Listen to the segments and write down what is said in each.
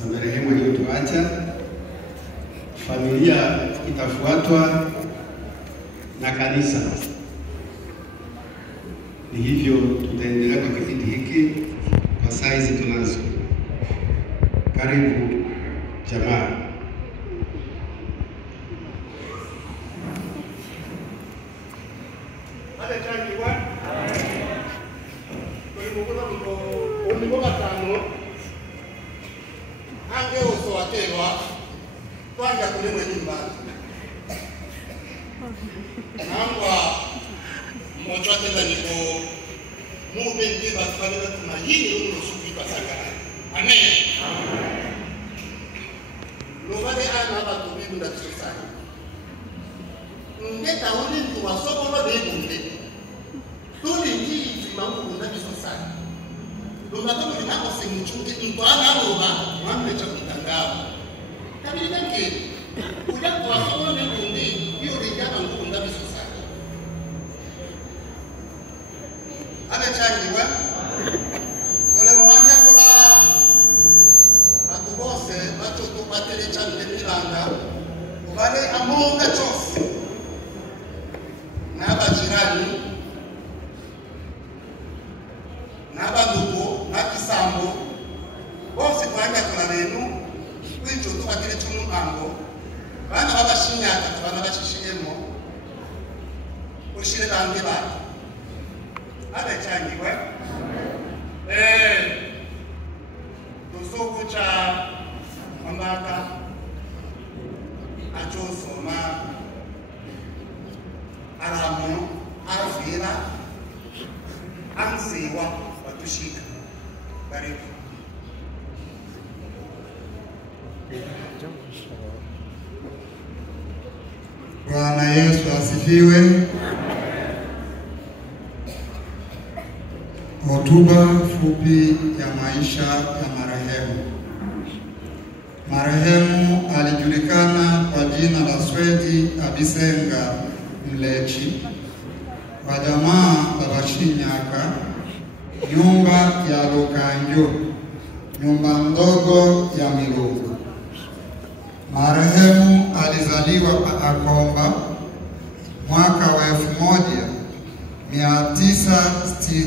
za marehemu aliyotuacha. Familia itafuatwa na kanisa. Ni hivyo tutaendelea kwa kipindi hiki kwa saa hizi tunazo. Karibu jamaa. Kwanja kule mwenye mbali nangwa mmoja tena niko mube ndiba tukaleta tumayini uno sukika sagara. Amen. Nobade ana abantu bibunda tusana ngeta uli mtu wasokolo bebunde tuli ndizi mamukunda bisosana lomatomo linako semuchuke mtu ana roba mwambe cha kutangao kabili kanke uja kwasokolo bebunde hiyo lijaba ngunda bisosana abechangiwa ole mwanja kula batubose bachoto batele change milanga ubale amonga chose naba jirani naba ndugu na kisambo bose kwanja kula nenu kwicho tubatele chumu ango bana baba shinyaka bana bachishigemo ushire bange bana abechangiwa tusokucha amaka achosoma aramo arafira ansiwa watushika. Karibu. Bwana Yesu asifiwe. Hotuba fupi ya maisha ya marehemu. Marehemu alijulikana kwa jina la Swedi Abisenga Mlechi, wa jamaa la Bashinyaka, nyumba ya Lukanjo, nyumba ndogo ya Milungu. Marehemu alizaliwa pa Akomba mwaka wa 1960.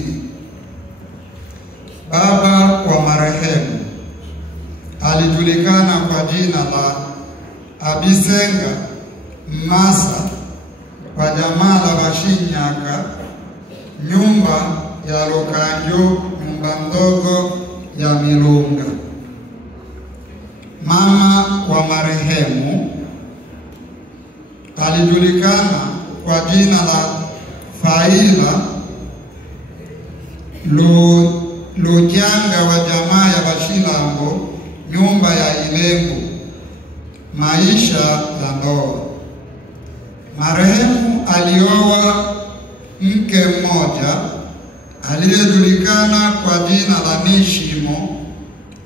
Baba wa marehemu alijulikana kwa jina la Abisenga Masa, kwa jamaa la Bashinyaka, nyumba ya Lukanjo, nyumba ndogo ya Milunga. Mama wa marehemu alijulikana kwa jina la Faila Lujanga, wa jamaa ya Bashilambo, nyumba ya Ilembu, maisha ya ndoa. Marehemu alioa mke mmoja aliyejulikana kwa jina la Nishimo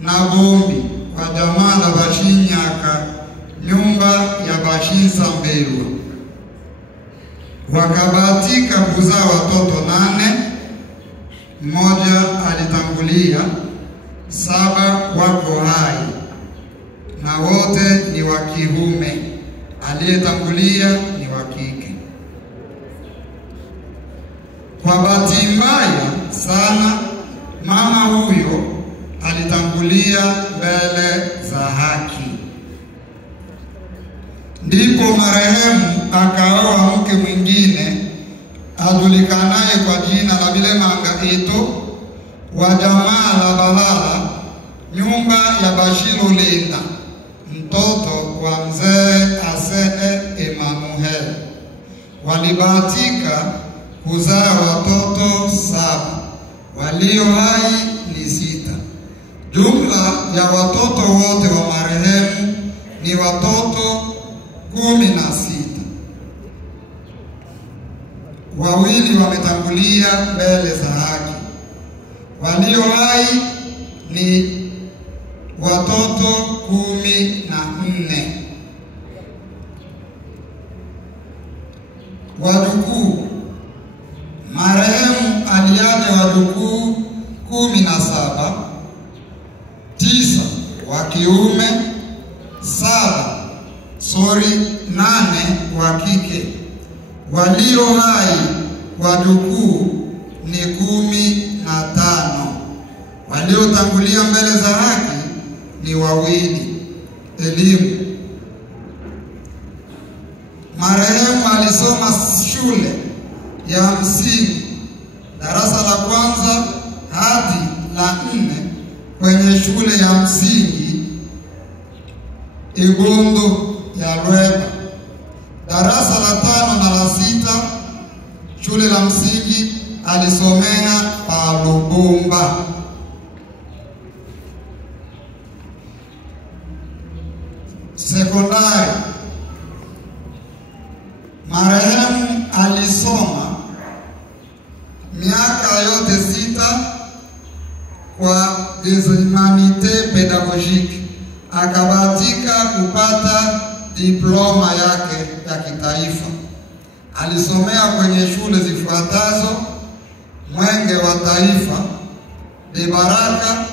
na Bombi, kwa jamaa la Bashinyaka, nyumba ya Bashinsambelwa. Wakabahatika kuzaa watoto 8. Mmoja alitangulia, 7 wako hai na wote ni wa kiume. Aliyetangulia ni wa kike. Kwa bahati mbaya sana, mama huyo alitangulia mbele za haki. Ndipo marehemu akaoa mke mwingine ajulikanaye kwa jina la Bilemanga Ito, wa jamaa la Balala, nyumba ya Bashiru Linda, mtoto wa mzee Asee Emanuel. Walibahatika kuzaa watoto 7, walio hai ni 6. Jumla ya watoto wote wa marehemu ni watoto 16. Wawili wametangulia mbele za haki. Walio hai ni watoto 14. Wajukuu. Marehemu aliacha wajukuu 17, 9 wa kiume, 8 wa kike. Walio hai wajukuu ni 15. Waliotangulia mbele za haki ni 2. Elimu. Marehemu alisoma shule ya msingi darasa la 1 hadi la 4 kwenye shule ya msingi Igondo ya Lweba. Darasa la 5 na la 6 shule la msingi alisomea pa Lubumba. Sekondari. Marehemu alisoma miaka yote 6 kwa des humanités pédagogiques. Akabahatika kupata diploma yake ya kitaifa. Alisomea kwenye shule zifuatazo: Mwenge wa Taifa, De Baraka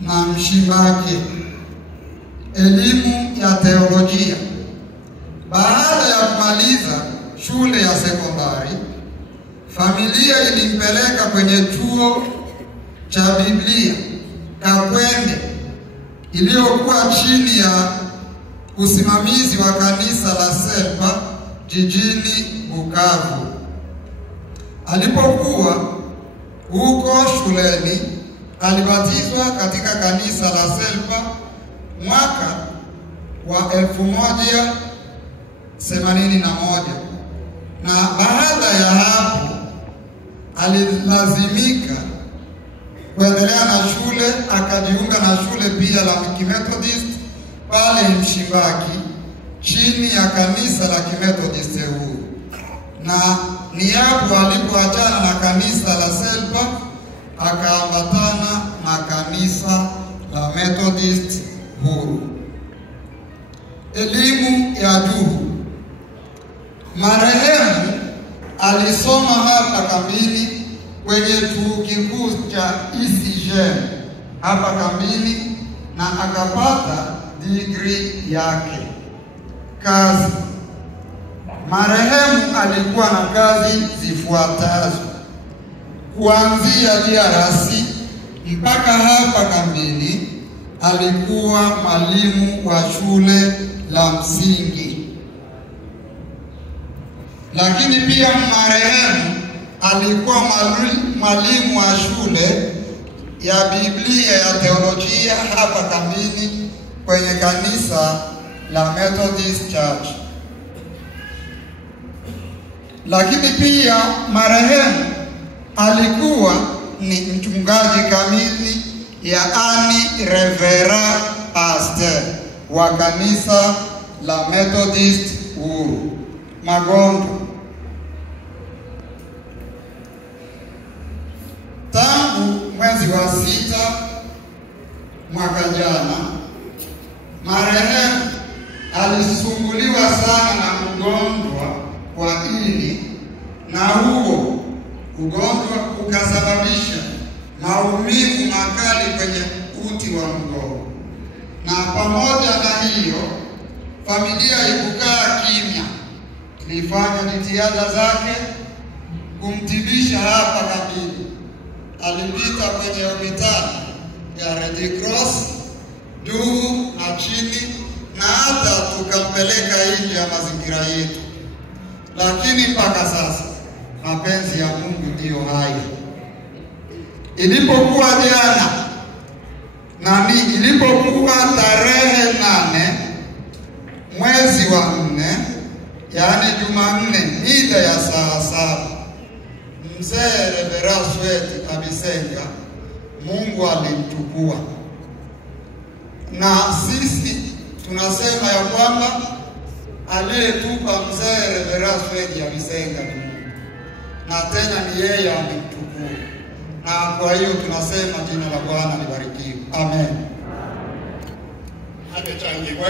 na Mshibake. Elimu ya teolojia. Baada ya kumaliza shule ya sekondari, familia ilimpeleka kwenye chuo cha Biblia Kakwende, iliyokuwa chini ya usimamizi wa kanisa la Selpa jijini Bukavu. Alipokuwa huko shuleni, alibatizwa katika kanisa la Selpa mwaka wa 1181, na baada ya hapo alilazimika kuendelea na shule. Akajiunga na shule pia la Kimethodist pale Mshibaki chini ya kanisa la Kimethodist huru, na ni hapo alipoachana na kanisa la Selpa akaambatana na kanisa la Methodist huru. Elimu ya juu. Marehemu alisoma hapa kambini kwenye chuo kikuu cha ICGM hapa kambini na akapata degree yake. Kazi. Marehemu alikuwa na kazi zifuatazo: kuanzia DRC mpaka hapa kambini alikuwa mwalimu wa shule la msingi. Lakini pia marehemu alikuwa mwalimu wa shule ya Biblia ya teolojia hapa kambini kwenye kanisa la Methodist Church. Lakini pia marehemu alikuwa ni mchungaji kamili, yaani Reverend Pastor wa kanisa la Methodist huru Magondo. Tangu mwezi wa 6 mwaka jana, marehemu alisumbuliwa sana na ugonjwa wa ini, na huo ugonjwa ukasababisha maumivu makali kwenye uti wa mgongo. Na pamoja na hiyo, familia ikukaa kimya, ilifanya jitihada zake kumtibisha hapa kambini. Alipita kwenye hospitali ya Red Cross juu na chini, na hata tukampeleka nje ya mazingira yetu. Lakini mpaka sasa mapenzi ya Mungu ndiyo hai. Ilipokuwa jana ilipokuwa tarehe 8 mwezi wa 4, yaani Jumanne, mida ya saa 7, mzee Reverend Sweti Abisenga Mungu alimchukua. Na sisi tunasema ya kwamba aliyetupa mzee Reverend Sweti Abisenga ni Mungu, na tena ni yeye alimchukua. Na kwa hiyo tunasema jina la Bwana libarikiwe. Amen. Hata changiwe